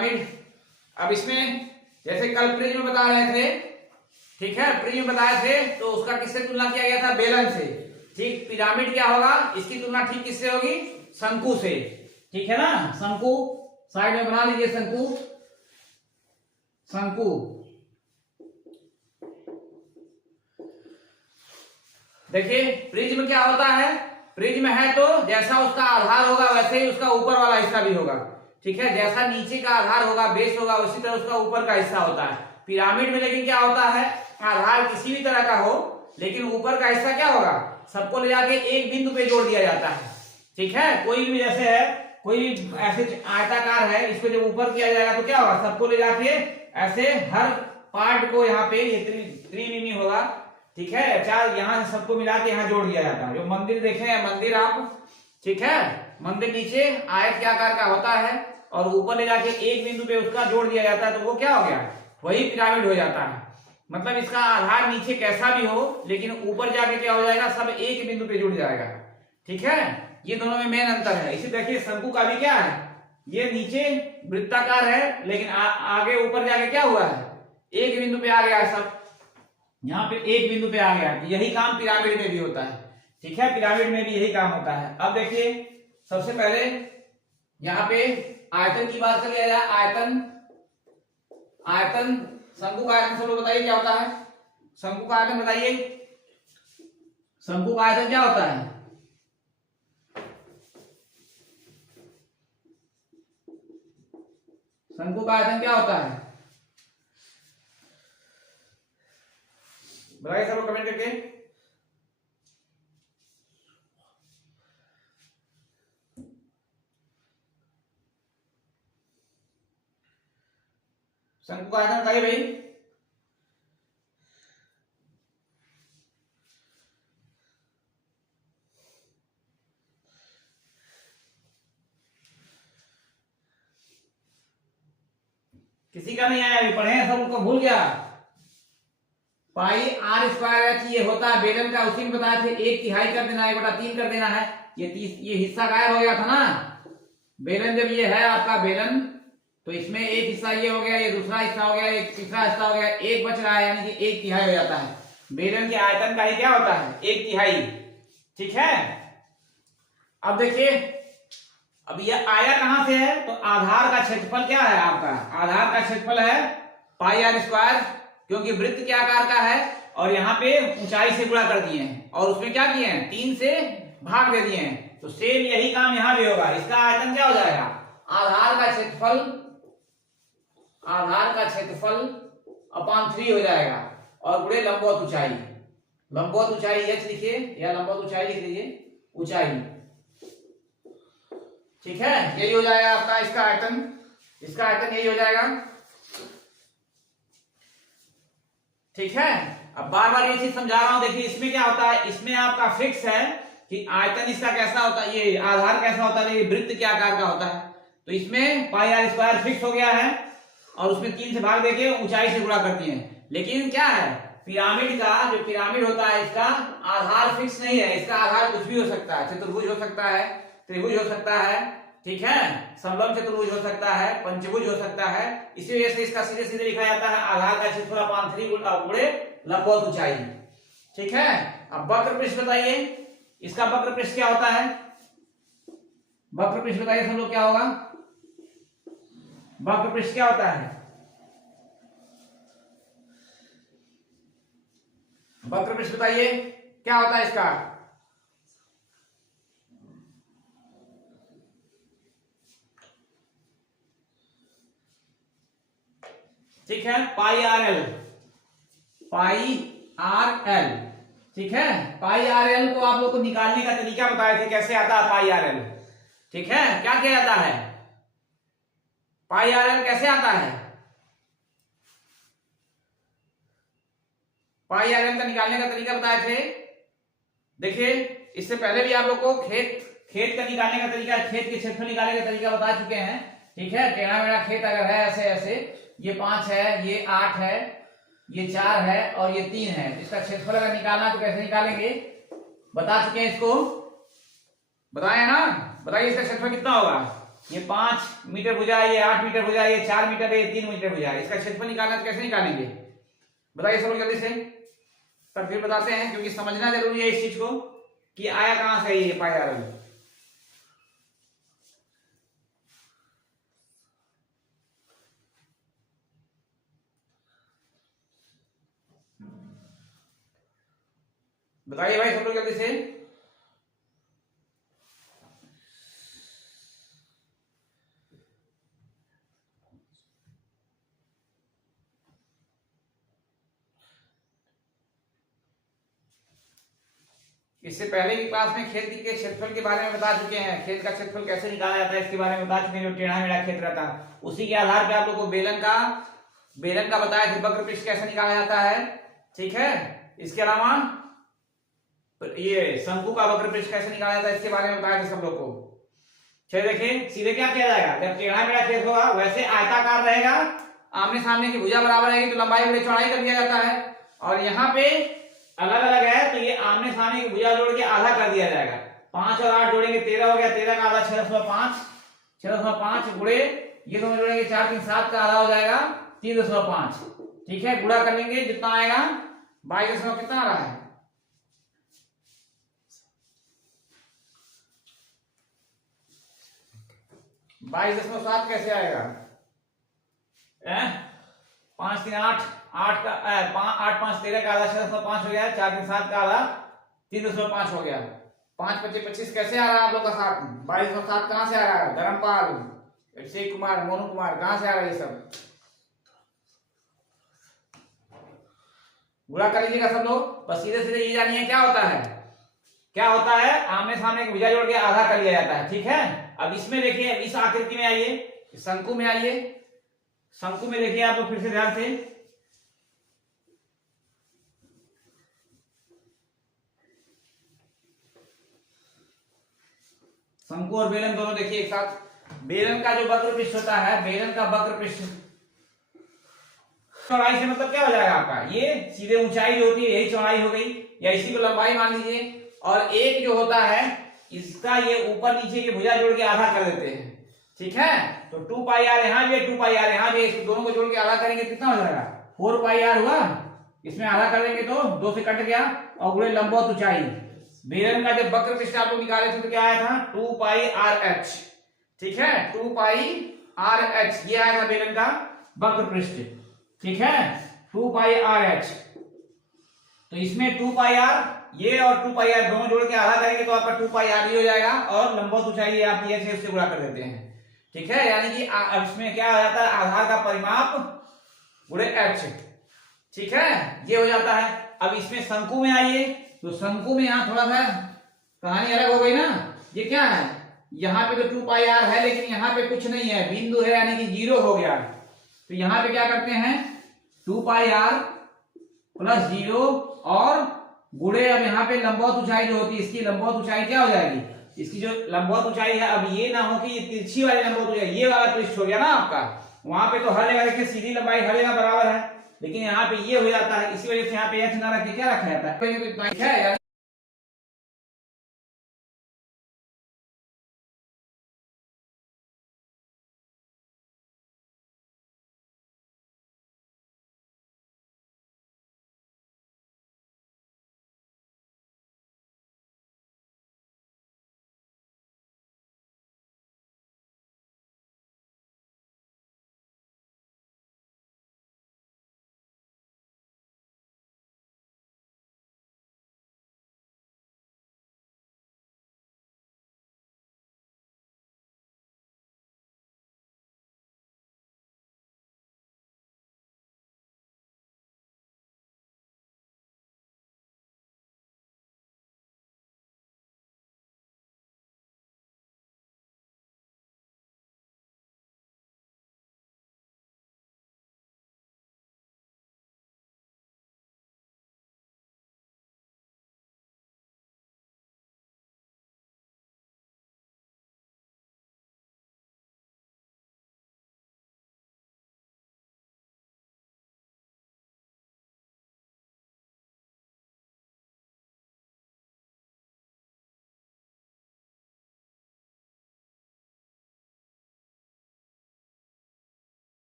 Pyramid. अब इसमें जैसे कल प्रिज्म बता रहे थे, ठीक है, प्रिज्म बताए थे तो उसका किससे तुलना किया गया था? बेलन से। ठीक, पिरामिड क्या होगा? इसकी तुलना ठीक किससे होगी? शंकु से। ठीक है ना, शंकु साइड में बना लीजिए, शंकु, शंकु। देखिए प्रिज्म क्या होता है? प्रिज्म है तो जैसा उसका आधार होगा वैसे ही उसका ऊपर वाला हिस्सा भी होगा। ठीक है, जैसा नीचे का आधार होगा, बेस होगा, उसी तरह उसका ऊपर का हिस्सा होता है। पिरामिड में लेकिन क्या होता है? आधार किसी भी तरह का हो, लेकिन ऊपर का हिस्सा क्या होगा? सबको ले जाके एक बिंदु पे जोड़ दिया जाता है। ठीक है, कोई भी जैसे है, कोई ऐसे आयताकार है, इसको जब ऊपर किया जाएगा तो क्या होगा? सबको ले जाके ऐसे हर पार्ट को यहाँ पे ये त्रिविमी होगा। ठीक है, चार यहाँ से सबको मिला के यहाँ जोड़ दिया जाता है। जो मंदिर देखे हैं, मंदिर आप, ठीक है, मंदिर नीचे आयत के आकार का होता है और ऊपर ले जाके एक बिंदु पे उसका जोड़ दिया जाता है, तो वो क्या हो गया? वही पिरामिड हो जाता है। मतलब इसका आधार नीचे कैसा भी हो, लेकिन ऊपर जाके क्या हो जाएगा? सब एक बिंदु पे जुड़ जाएगा। ठीक है, ये दोनों में मेन अंतर है। इसी देखिए शंकु का भी क्या है? ये नीचे वृत्ताकार है, लेकिन आगे ऊपर जाके क्या हुआ है? एक बिंदु पे आ गया है, सब यहाँ पे एक बिंदु पे आ गया। यही काम पिरामिड में भी होता है। ठीक है, पिरामिड में भी यही काम होता है। अब देखिए सबसे पहले यहाँ पे आयतन की बात कर लिया जाए। आयतन, आयतन, शंकु का आयतन सब लोग बताइए क्या होता है? शंकु का आयतन बताइए, शंकु का आयतन क्या होता है? शंकु का आयतन क्या होता है? बताइए सब लोग कमेंट करके। शंकु का आयतन बताइए भाई। किसी का नहीं आया? अभी पढ़े हैं सब, उनको भूल गया। पाई आर स्क्वायर एच ये होता है बेलन का, उसी में बताया थे 1/3 कर देना, 1/3 कर देना है। ये हिस्सा गायब हो गया था ना। बेलन जब ये है आपका बेलन, तो इसमें एक हिस्सा ये हो गया, ये दूसरा हिस्सा हो गया, एक तीसरा हिस्सा हो गया, एक बच रहा है, यानी कि 1/3 हो जाता है। बेलन के आयतन का ही क्या होता है? 1/3। ठीक है, अब देखिए, अब ये आया कहां से है? तो आधार का क्षेत्रफल क्या है आपका? आधार का क्षेत्रफल है पाई आर स्क्वायर, क्योंकि वृत्त के आकार का है और यहाँ पे ऊंचाई से गुणा कर दिए हैं और उसमें क्या किए हैं? 3 से भाग दे दिए हैं। तो सेम यही काम यहाँ भी होगा। इसका आयतन क्या हो जाएगा? आधार का क्षेत्रफल, आधार का क्षेत्रफल अपॉन 3 हो जाएगा और गुणे लंबवत ऊंचाई। लंबवत ऊंचाई h लिखिए या लंबवत ऊंचाई लिख लीजिए, ऊंचाई। ठीक है, यही हो जाएगा आपका इसका आयतन। इसका आयतन यही हो जाएगा। ठीक है, अब बार बार ये चीज समझा रहा हूं। देखिए इसमें क्या होता है? इसमें आपका फिक्स है कि आयतन इसका कैसा होता है, ये आधार कैसा होता है, ये वृत्त के आकार का होता है। तो इसमें पाई आर स्क्वायर फिक्स हो गया है और उसमें 3 से भाग देके ऊंचाई से गुणा कर दिए हैं। लेकिन क्या है, पिरामिड का जो पिरामिड होता है इसका आधार फिक्स नहीं है। इसका आधार कुछ भी हो सकता है। चतुर्भुज हो सकता है, त्रिभुज हो सकता है, ठीक है, समलंब चतुर्भुज हो सकता है, पंचभुज हो सकता है। इसी वजह से इसका सीधे सीधे लिखा जाता है आधार का क्षेत्रफल अपॉन 3 गुणे लंबवत ऊंचाई। ठीक है, अब वक्र पृष्ठ बताइए, इसका वक्र पृष्ठ क्या होता है? वक्र पृष्ठ बताइए सब लोग क्या होगा? वक्र पृष्ठ क्या होता है? वक्र पृष्ठ बताइए क्या होता है इसका? ठीक है, पाई आर एल, पाई आर एल। ठीक है, पाई आर एल को आप लोग को निकालने का तरीका बताए थे, कैसे आता है पाई आर एल। ठीक है, क्या किया जाता है? पाई आर एल कैसे आता है? पाई आर एल का निकालने का तरीका बताए थे। देखिए इससे पहले भी आप लोग को खेत का निकालने का तरीका, खेत के क्षेत्रफल निकालने का तरीका बता चुके हैं। ठीक है, टेढ़ा मेढ़ा खेत अगर है ऐसे ऐसे, ये 5 है, ये 8 है, ये 4 है और ये 3 है, इसका क्षेत्रफल अगर निकालना तो कैसे निकालेंगे बता चुके हैं। इसको बताए ना, बताइए इसका क्षेत्रफल कितना होगा? ये 5 मीटर भुजा है, ये 8 मीटर भुजा है, ये 4 मीटर है, ये 3 मीटर भुजा है। इसका क्षेत्रफल निकालना है तो कैसे निकालेंगे बताइए सब लोग जल्दी से। तब फिर बताते हैं, क्योंकि समझना जरूरी है इस चीज को कि आया कहां से ये पाई आर। बताइए भाई सब लोग जल्दी से। इससे पहले की क्लास में खेत के क्षेत्रफल के बारे में बता चुके हैं, खेत का क्षेत्रफल कैसे निकाला जाता है इसके बारे में बता चुके हैं। जो टेढ़ा मेढ़ा खेत रहता है उसी के आधार पे आप लोग को बेलन का बताया था, वक्र पृष्ठ कैसे निकाला जाता है। ठीक है, इसके अलावा ये शंकु का वक्र पृष्ठ कैसे निकाला जाता है इसके बारे में बताया था सब लोग को। चलिए देखिए, सीधे क्या किया जाएगा, जब टेढ़ा मेढ़ा खेत होगा वैसे आयताकार रहेगा, आमने सामने की भुजा बराबर रहेगी तो लंबाई बड़ी चौड़ाई कर दिया जाता है। और यहाँ पे अलग अलग है तो ये आमने सामने की भुजा जोड़ के आधा कर दिया जाएगा। 5 और 8 जोड़ेंगे 13 हो गया, 13 का आधा 6.5, 6.5 गुणे ये दोनों जोड़ेंगे 4 3 7 का आधा हो जाएगा 3.5। ठीक है, गुणा कर लेंगे जितना आएगा 22 कितना आ रहा है 22.7 कैसे आएगा 5 3 8, 8 का 8 5 13 का आधा 6.5 हो गया, 4 3 7 का आधा 3.5 हो गया। 5 25 25 कैसे आ रहा है आप लोग का 7? 22.7 कहां से आ रहा है? धर्मपाल, अभिषेक कुमार, मोनू कुमार, कहां से आ रहा है ये सब? गुणा कर लीजिएगा सब लोग। बस सीधे सीधे ये जानिए क्या होता है, क्या होता है, आमने सामने की भुजा जोड़ के आधा कर लिया जाता है। ठीक है, अब इसमें देखिए, इस आकृति में आइए, शंकु में आइए, शंकु में देखिए आप लोग फिर से ध्यान से। शंकु और बेलन दोनों देखिए एक साथ। बेलन का जो वक्र पृष्ठ होता है, बेलन का वक्र पृष्ठ चौड़ाई से मतलब क्या हो जाएगा आपका, ये सीधे ऊंचाई जो होती है यही चौड़ाई हो गई, या इसी को लंबाई मान लीजिए। और एक जो होता है इसका ये ऊपर नीचे की भुजा जोड़ के आधा कर देते हैं। ठीक है, तो 2 पाई आर यहाँ भी, 2 पाई आर यहाँ भी, इस दोनों को जोड़ के आधा करेंगे कितना हो जाएगा 4 पाई आर हुआ। इसमें आधा कर देंगे तो 2 से कट गया, और गुणे लंबवत ऊंचाई। बेलन का जब वक्र पृष्ठ आप लोग निकाले थे तो क्या आया था 2 पाई आर एच। ठीक है, 2 पाई आर एच ये आया था बेलन का वक्र पृष्ठ। ठीक है, 2 पाई आर एच। तो इसमें 2 पाई आर ये और 2 पाई आर दोनों जोड़ के आधा करेंगे तो आपका 2 पाई आर ये हो जाएगा, और लंबवत ऊंचाई आप ये से उससे गुणा कर देते हैं। ठीक है, यानी कि अब इसमें क्या हो जाता है, आधार का परिमाप गुणे एच। ठीक है, ये हो जाता है। अब इसमें शंकु में आइए, तो शंकु में यहाँ थोड़ा सा कहानी अलग हो गई ना। ये क्या है, यहाँ पे तो 2 पाई आर है, लेकिन यहाँ पे कुछ नहीं है, बिंदु है, यानी कि 0 हो गया। तो यहाँ पे क्या करते हैं 2 पाई आर प्लस 0 और गुणे, अब यहाँ पे लंबवत ऊंचाई जो होती है, इसकी लंबवत ऊंचाई क्या हो जाएगी, इसकी जो लंबवत ऊंचाई है, अब ये ना हो कि ये तिरछी वाली लंबवत ऊंचाई, ये वाला पृष्ठ हो गया ना आपका। वहां पे तो हर जगह देखिए सीधी लंबाई हर जगह बराबर है, लेकिन यहाँ पे ये हो जाता है, इसी वजह से यहाँ पे एच ना रख के क्या रखा जाता है,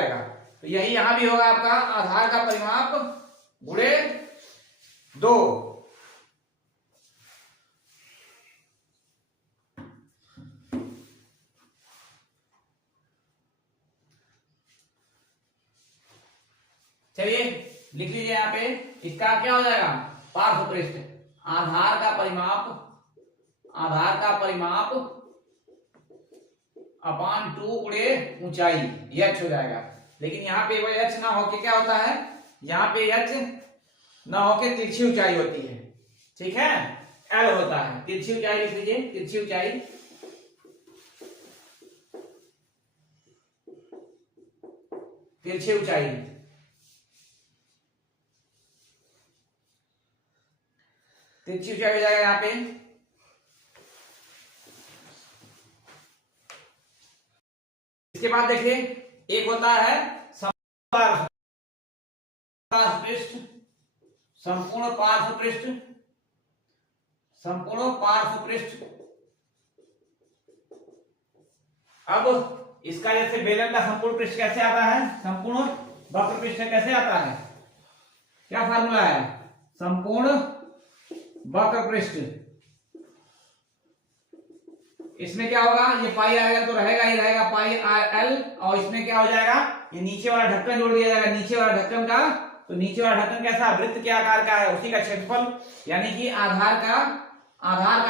जाएगा। तो यही यहां भी होगा आपका आधार का परिमाप गुणे 2। चलिए लिख लीजिए यहाँ पे, इसका क्या हो जाएगा, पार्श्व पृष्ठ आधार का परिमाप अपान 2 गुणे ऊंचाई h हो जाएगा। लेकिन यहाँ पे वो h ना होके क्या होता है, यहाँ पे h ना होके तिरछी ऊंचाई होती है, ठीक है, L होता है। तिरछी ऊंचाई लिख लीजिए, तिरछी ऊंचाई, तिरछी ऊंचाई, तिरछी ऊंचाई हो जाएगा यहाँ पे। इसके बाद देखिए एक होता है संपूर्ण पार्श्व पृष्ठ, संपूर्ण पार्श्व पृष्ठ। अब इसका जैसे बेलन का संपूर्ण पृष्ठ कैसे आता है, संपूर्ण वक्र पृष्ठ कैसे आता है, क्या फार्मूला है, संपूर्ण वक्र पृष्ठ। इसमें क्या होगा, ये पाई आएगा तो रहेगा ही रहेगा पाई आर एल, और इसमें क्या हो जाएगा, ये नीचे वाला ढक्कन जोड़ दिया जाएगा, नीचे वाला ढक्कन का, तो नीचे वाला ढक्कन कैसा, वृत्त के आकार का है, उसी का क्षेत्रफल, यानी कि आधार का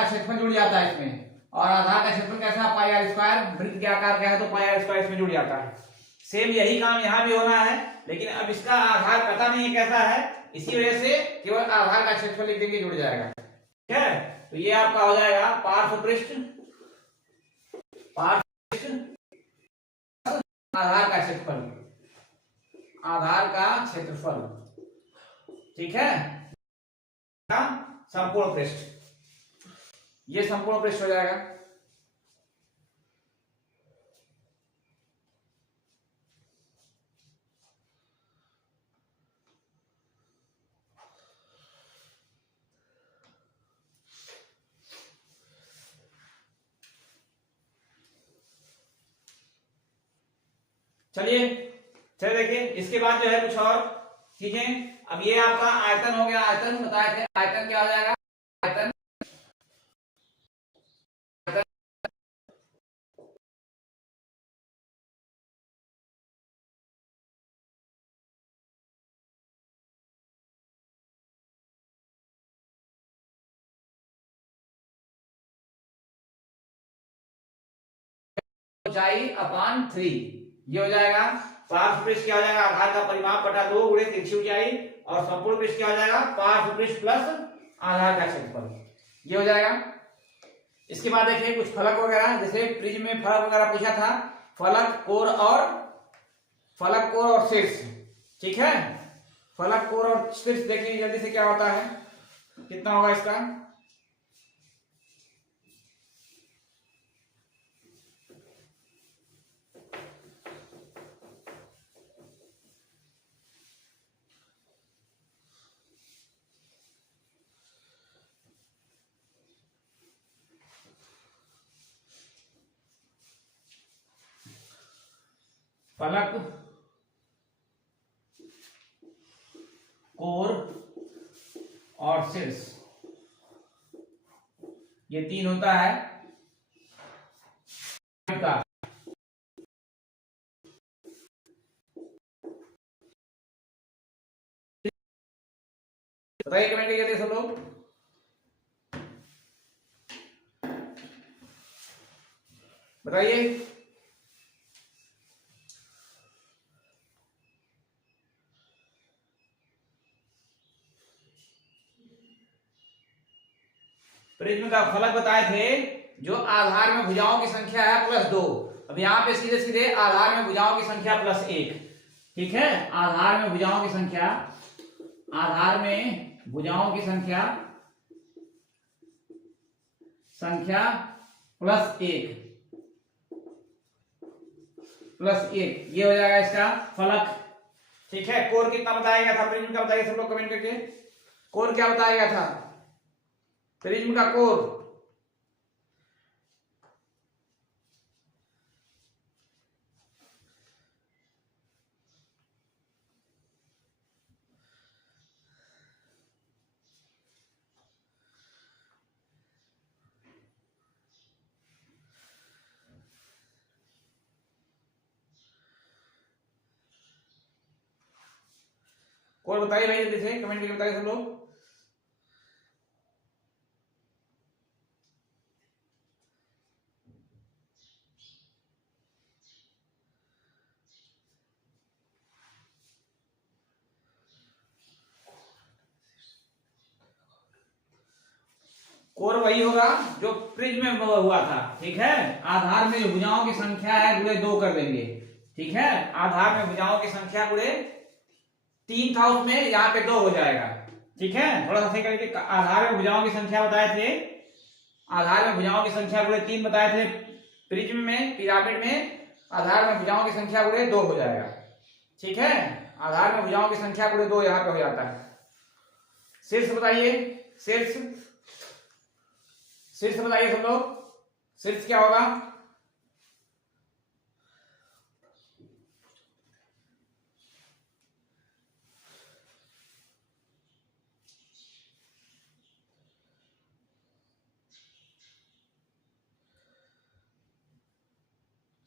क्षेत्रफल जुड़ जाता है इसमें। और आधार का क्षेत्रफल कैसा, पाई आर स्क्वायर, वृत्त के आकार का है तो पाई आर स्क्वायर इसमें जुड़ जाता है। सेम यही काम यहाँ भी होना है, लेकिन अब इसका आधार पता नहीं है कैसा है, इसी वजह से केवल आधार का क्षेत्रफल लिख देंगे, जुड़ जाएगा, ठीक है। तो ये आपका हो जाएगा पार्श्व पृष्ठ आधार का क्षेत्रफल, आधार का क्षेत्रफल, ठीक है, संपूर्ण पृष्ठ, ये संपूर्ण पृष्ठ हो जाएगा। चलिए देखिए इसके बाद जो है कुछ और चीजें। अब ये आपका आयतन हो गया, आयतन बताए थे, आयतन क्या हो जाएगा, आयतन ऊंचाई अपान 3, ये हो जाएगा। पार्श्व पृष्ठ क्या हो जाएगा, आधार का परिमाप बटा 2 गुणे तिरछी ऊंचाई, और संपूर्ण पृष्ठ क्या हो जाएगा, पार्श्व पृष्ठ प्लस आधार का क्षेत्रफल, ये हो जाएगा। इसके बाद देखिए कुछ फलक वगैरह, जैसे प्रिज्म में फलक वगैरह पूछा था, फलक कोर और शीर्ष, ठीक है। फलक कोर और शीर्ष देखिए जल्दी से क्या होता है, कितना होगा इसका, फलक कोर और शीर्ष, ये 3 होता है का। बताइए कमेंट करके सब लोग, बताइए। प्रिज्म का फलक बताए थे, जो आधार में भुजाओं की संख्या है +2। अब यहाँ पे सीधे सीधे आधार में भुजाओं की संख्या +1, ठीक है। आधार में भुजाओं की संख्या, आधार में भुजाओं की संख्या +1, ये हो जाएगा इसका फलक, ठीक है। कोर कितना बताया गया था प्रिज्म का, बताइए सब लोग कमेंट करके, कोर क्या बताया गया था प्रिज्म का, कोर कोड बताइए भाई जल्दी से, कमेंट करके बताइए सब लोग। कोर वही होगा जो प्रिज्म में हुआ था, ठीक है। आधार में जो भुजाओं की संख्या है गुणे 2 कर देंगे, ठीक है। आधार में भुजाओं की संख्या गुणे 3 था उसमें, यहाँ पे 2 हो जाएगा, ठीक है। थोड़ा सा सही करके, आधार में भुजाओं की संख्या बताए थे, आधार में भुजाओं की संख्या गुणे 3 बताए थे प्रिज्म में, पिरामिड में। आधार में भुजाओं की संख्या गुणे 2 हो जाएगा, ठीक है। आधार में भुजाओं की संख्या गुणे 2 यहाँ पे हो जाता है। शीर्ष बताइए, शीर्ष, शीर्ष बताइए सब लोग, शीर्ष क्या होगा?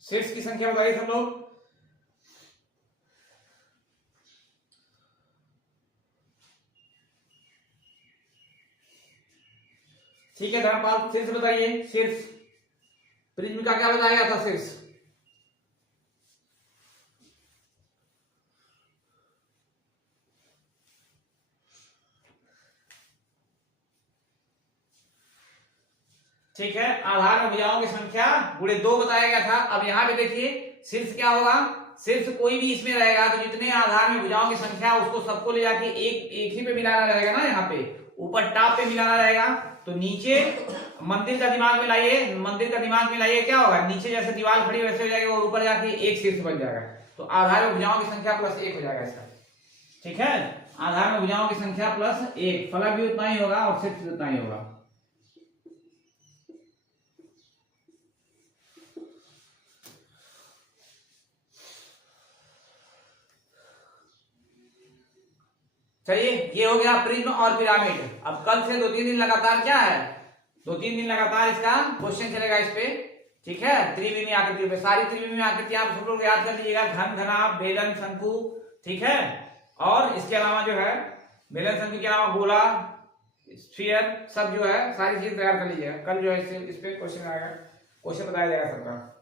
शीर्ष की संख्या बताइए सब लोग। ठीक है धर्मपाल, शीर्ष बताइए, शीर्ष प्रिज्म का क्या बताया गया था? शीर्ष ठीक है। आधार में भुजाओं की संख्या गुणे 2 बताया गया था। अब यहाँ पे देखिए शीर्ष क्या होगा, शीर्ष कोई भी इसमें रहेगा तो जितने आधार में भुजाओं की संख्या उसको सबको ले जाके एक ही पे मिलाना रहेगा ना। यहाँ पे ऊपर टॉप पे मिलाना रहेगा, तो नीचे मंदिर का दिमाग में लाइए, मंदिर का दिमाग में लाइए, क्या होगा? नीचे जैसे दीवार खड़ी वैसे हो जाएगा और ऊपर जाके एक शीर्ष बन जाएगा। तो आधार में भुजाओं की संख्या प्लस 1 हो जाएगा इसका, ठीक है। आधार में भुजाओं की संख्या प्लस 1, फलक भी उतना ही होगा और शीर्ष भी उतना ही होगा। चलिए ये हो गया प्रिज्म और पिरामिड। अब कल से 2-3 दिन लगातार क्या है, 2-3 दिन लगातार इसका क्वेश्चन चलेगा इस पे, ठीक है। त्रिविमीय आकृति पे, सारी त्रिविमीय आकृति आप सब लोग याद कर लीजिएगा, घन, घनाभ, बेलन, शंकु, ठीक है। और इसके अलावा जो है बेलन, शंकु के अलावा गोला, स्फीयर, सब जो है सारी चीज तैयार कर लीजिएगा। कल जो है इस पे क्वेश्चन आएगा, क्वेश्चन बताया जाएगा सबका।